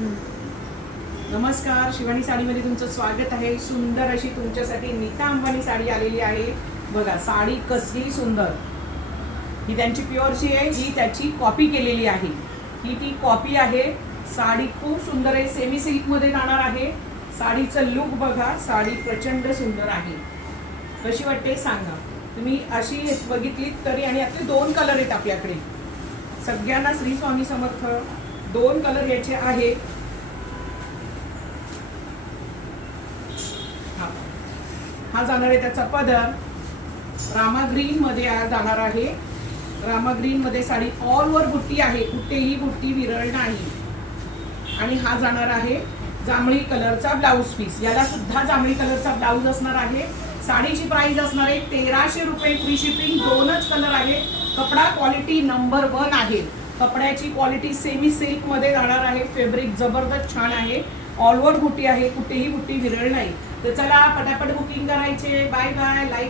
नमस्कार, शिवानी साडीमध्ये तुमचं स्वागत आहे. सुंदर अशी तुमच्यासाठी नीता अंबानी साडी आलेली आहे. बघा साडी कसली सुंदर. ही त्यांची प्युअरची आहे, ही त्याची कॉपी केलेली आहे. ही ती कॉपी आहे. साडी खूप सुंदर आहे, सेमी सिल्कमध्ये जाणार आहे. साडीचं लुक बघा, साडी प्रचंड सुंदर आहे. कशी वाटते सांगा. तुम्ही अशी बघितली तरी. आणि यातले 2 कलर आहेत आपल्याकडे. सगळ्यांना श्री स्वामी समर्थ. 2 कलर याचे आहेत. हा जाणार आहे त्याचा पदर. रामा ग्रीन मध्ये जाणार आहे. रामा ग्रीन मध्ये साडी ऑल ओव्हर बुट्टी आहे, कुठेही बुट्टी विरळ नाही. आणि हा जाणार आहे जांभळी कलरचा ब्लाऊज पीस. याला सुद्धा जांभळी कलरचा ब्लाऊज असणार आहे. साडीची प्राइस असणार आहे 1300 रुपये, फ्री शिपिंग. 2च कलर आहे. कपडा क्वालिटी नंबर 1 आहे. कपड्याची क्वालिटी सेमी सिल्क मध्ये जाणार आहे. फॅब्रिक जबरदस्त छान आहे. ऑल ओव्हर बुट्टी आहे, कुठेही बुट्टी विरळ नाही. तर चला पटापट बुकिंग करायचे. Bye bye. लाईक